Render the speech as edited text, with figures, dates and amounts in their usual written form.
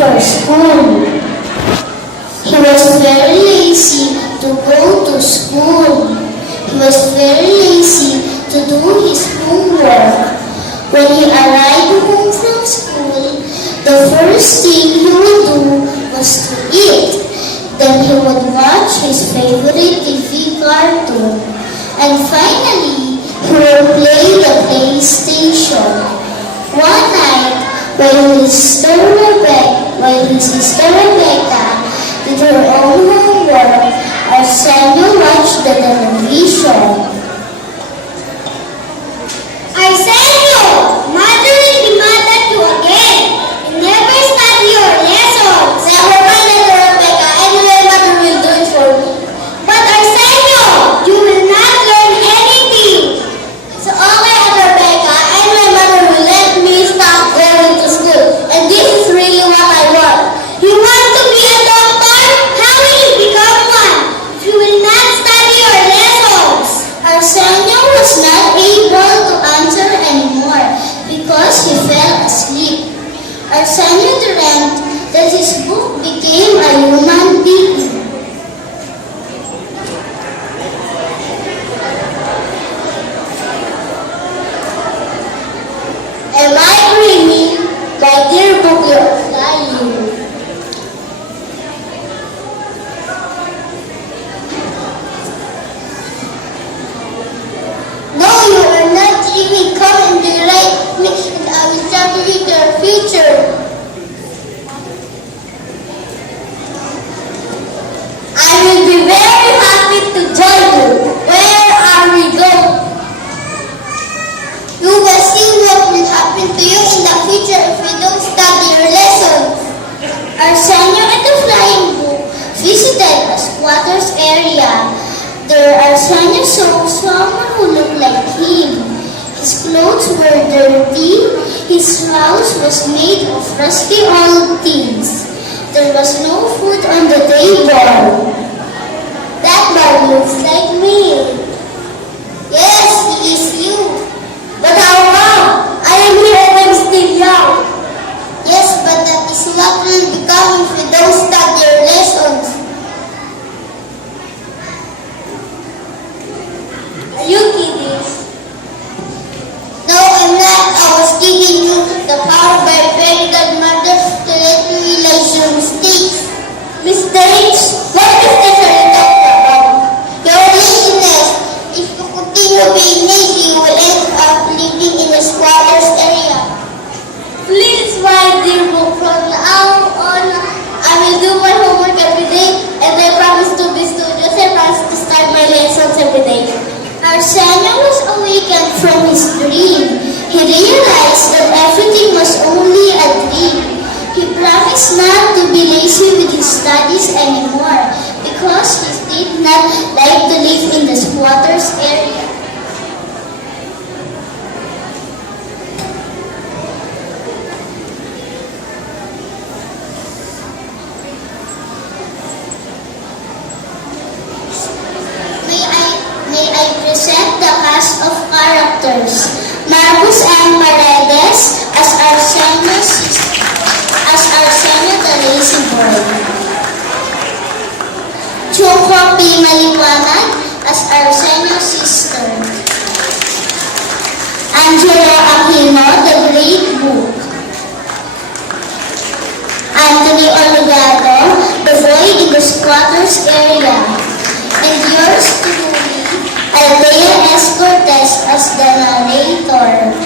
for school. He was very lazy to go to school. He was very lazy to do his homework. When he arrived home from school, the first thing he would do was to eat. Then he would watch his favorite TV cartoon. And finally, he would play the PlayStation. One night, while his sister Rebecca did her own homework, Arsenio watched the television. Arsenio, Mother will be mad at you again. You never study your lessons. Never mind, Little Rebecca. Anyway, Mother will do it for me. But Arsenio, you will not learn anything. So okay, Little Rebecca. Anyway, Mother will let me stop going to school. And this is really what I want. You want to be a doctor? How will you become one? If you will not study your lessons. Arsenio was not able to answer anymore because he fell asleep. Arsenio dreamt that his book became a human being. Am I dreaming? My dear book, you're flying. No, you are not dreaming. Come and be right with me, and I will tell you your future. I will be very happy to join you. Where are we going? You will see what will happen to you in the future if you don't study your lessons. Arsenio and the flying book visited a squatter's area. There Arsenio saw someone who looked like him. His clothes were dirty. His house was made of rusty old things. There was no food on the table. That man looks like me. Yes, he is you. But how come? I am here and I'm still young. Yes, but that is what will become if you don't study your lessons. Are you kidding? No, I'm not. I was giving you the power by very godmother to let you realize your mistakes. Mistakes? What mistakes are you talking about? Your laziness. If you continue being lazy, you will end up living in a squatter's area. Please, my dear book, from now on, I will do my homework every day, and I promise to be studious and promise to start my lessons every day. Arsenio was awakened from his dream. He realized that everything was only a dream. He promised not to be lazy with his studies anymore because he did not like to live in the squatter's area. May I present the cast of characters. Marcus M. Paredes as Arsenio the lazy boy. Choco P. Maliwanag as Arsenio's sister. Angelo Aquino, the great book. Anthony Olgado, the boy in the squatter's area. And yours truly, Aldea S. Cortez as the narrator.